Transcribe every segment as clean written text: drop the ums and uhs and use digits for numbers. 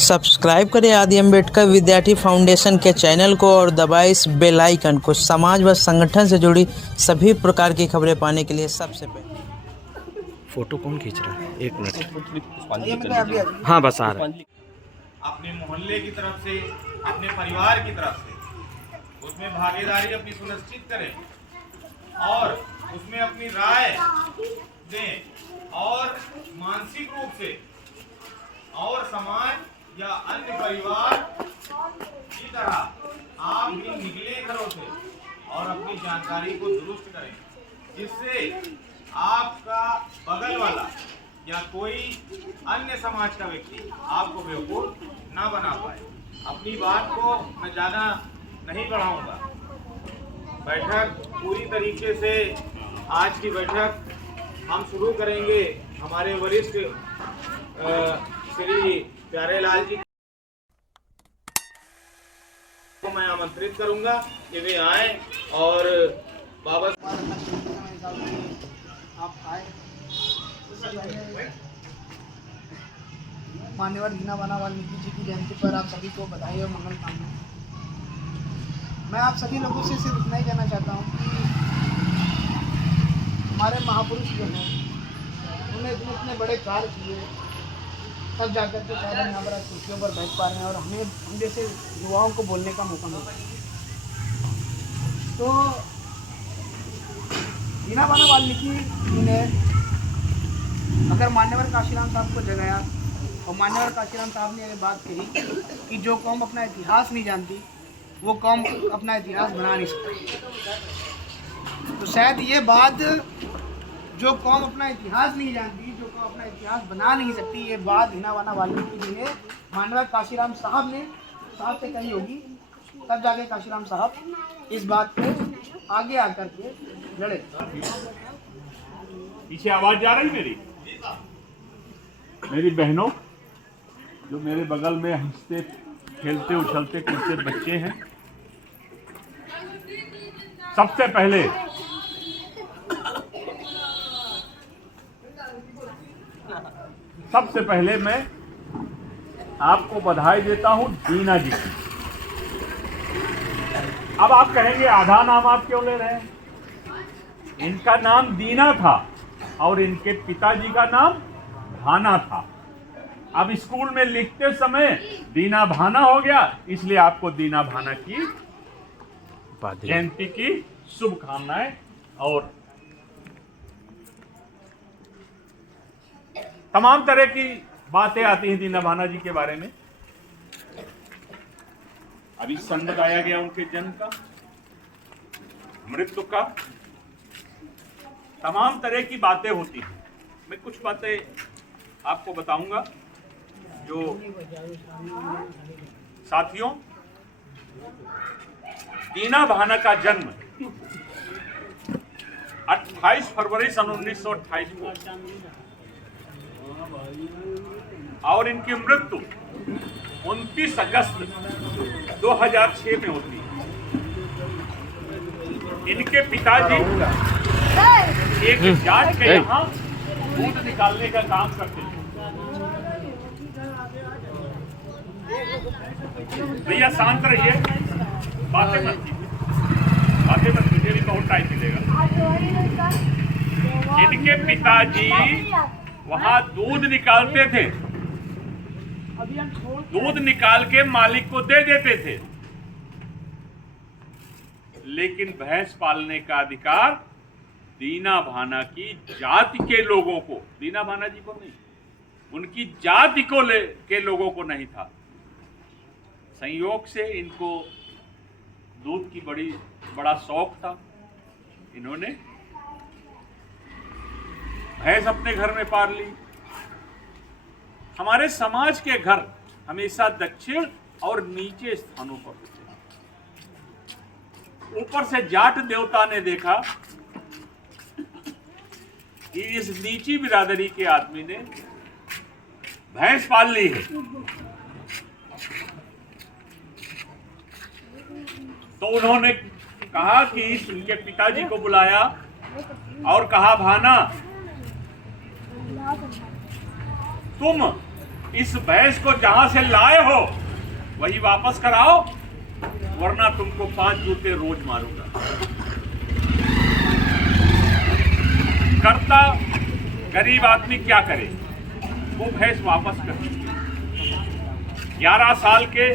Subscribe करें आदि अम्बेडकर विद्यार्थी फाउंडेशन के चैनल को और दबाएं इस बेल आइकन को समाज व संगठन से जुड़ी सभी प्रकार की खबरें पाने के लिए सबसे पहले। फोटो कौन खींच रहा है? एक मिनट। हाँ बस आ रहा है। अपने मोहल्ले की तरफ से, अपने परिवार की तरफ से उसमें भागीदारी अपनी सुनिश्चित करें और उसमें अपनी राय दें और मानसिक रूप से और समाज या अन्य परिवार की तरह आप भी निकले घरों से और अपनी जानकारी को दुरुस्त करें, जिससे आपका बगल वाला या कोई अन्य समाज का व्यक्ति आपको बेवकूफ ना बना पाए। अपनी बात को मैं ज़्यादा नहीं बढ़ाऊंगा। बैठक पूरी तरीके से आज की बैठक हम शुरू करेंगे। हमारे वरिष्ठ श्री प्यारेलाल जी को मैं आमंत्रित करूंगा कि वे आए और बाबा आप आए। मान्यवर दीनाबाना वाल्मीकि जी की जयंती पर आप सभी को बधाई और मंगल कामना। मैं आप सभी लोगों से सिर्फ इतना ही कहना चाहता हूँ कि हमारे महापुरुष जो हैं उन्होंने इतने बड़े कार्य किए, तब जाकर के शायद हम यहाँ पर कुर्सियों पर बैठ पा रहे हैं और हम जैसे युवाओं को बोलने का मौका मिलता है। तो दीनाबाना वाल्मीकि जी ने अगर मान्यवर काशीराम साहब को जगाया और मान्यवर काशीराम साहब ने ये बात कही कि जो कौम अपना इतिहास नहीं जानती वो कौम अपना इतिहास बना नहीं सकती, तो शायद ये बात जो कौम अपना इतिहास नहीं जानती, जो कौम अपना इतिहास बना नहीं सकती, ये बात दीनाबाना वाल्मीकि जी ने मान्यवर काशीराम साहब से कही होगी। तब जाके काशीराम साहब इस बात पे आगे आकर के लड़े। पीछे आवाज जा रही मेरी बहनों, जो मेरे बगल में हंसते खेलते उछलते कूदते बच्चे हैं, सबसे पहले मैं आपको बधाई देता हूं दीना जी की। अब आप कहेंगे आधा नाम आप क्यों ले रहे हैं? इनका नाम दीना था और इनके पिताजी का नाम भाना था। अब स्कूल में लिखते समय दीना भाना हो गया, इसलिए आपको दीना भाना की जयंती की शुभकामनाएं। और तमाम तरह की बातें आती हैं दीना भाना जी के बारे में। अभी संद गाया गया उनके जन्म का, मृत्यु का, तमाम तरह की बातें होती हैं। मैं कुछ बातें आपको बताऊंगा। जो साथियों, दीना भाना का जन्म 28 फरवरी सन 1928 को और इनकी मृत्यु 29 अगस्त 2006 में होती है। इनके पिताजी एक जाट के यहाँ दूध निकालने का काम करते थे। भैया शांत रहिए, बातें मत कीजिए, भी बहुत टाइम मिलेगा। इनके पिताजी वहां दूध निकालते थे, दूध निकाल के मालिक को दे देते थे, लेकिन भैंस पालने का अधिकार दीना भाना की जाति के लोगों को, दीना भाना जी को नहीं, उनकी जाति को के लोगों को नहीं था। संयोग से इनको दूध की बड़ा शौक था। इन्होंने भैंस अपने घर में पाल ली। हमारे समाज के घर हमेशा दक्षिण और नीचे स्थानों पर होते हैं। ऊपर से जाट देवता ने देखा कि इस नीची बिरादरी के आदमी ने भैंस पाल ली है, तो उन्होंने कहा कि उनके पिताजी को बुलाया और कहा, भाना तुम इस भैंस को जहां से लाए हो वही वापस कराओ, वरना तुमको 5 जूते रोज मारूंगा। करता गरीब आदमी क्या करे, वो भैंस वापस कर दी। 11 साल के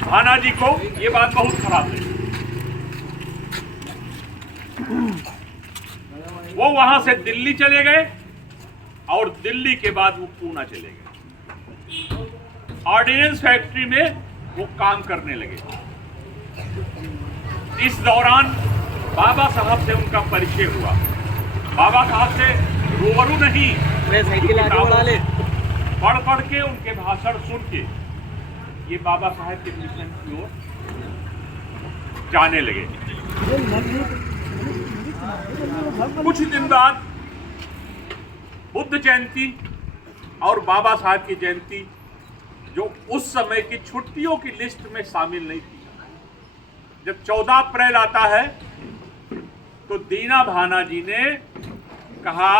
भाना जी को ये बात बहुत खराब लगी। वो वहां से दिल्ली चले गए और दिल्ली के बाद वो पूना चले गए। ऑर्डिनेंस फैक्ट्री में वो काम करने लगे। इस दौरान बाबा साहब से उनका परिचय हुआ। बाबा साहब से रूबरू नहीं, पढ़ पढ़ के उनके भाषण सुन के ये बाबा साहब के मिशन की ओर जाने लगे। कुछ दिन बाद बुद्ध जयंती और बाबा साहब की जयंती, जो उस समय की छुट्टियों की लिस्ट में शामिल नहीं थी, जब 14 अप्रैल आता है तो दीना भाना जी ने कहा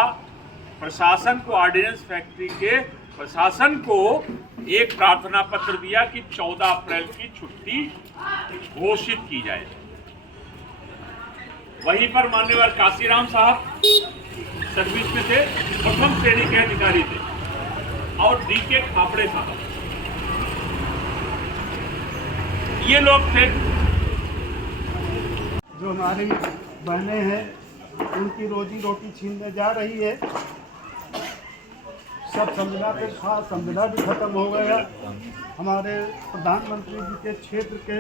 प्रशासन को, ऑर्डिनेंस फैक्ट्री के प्रशासन को एक प्रार्थना पत्र दिया कि 14 अप्रैल की छुट्टी घोषित की जाए। वहीं पर मान्यवर काशीराम साहब सर्विस में थे, प्रथम श्रेणी के अधिकारी थे, और डीके खापड़े साहब, ये लोग थे। जो हमारी बहनें हैं उनकी रोजी रोटी छीनने जा रही है। सब संविदा पे था, संविदा भी खत्म हो गया। हमारे प्रधानमंत्री जी के क्षेत्र के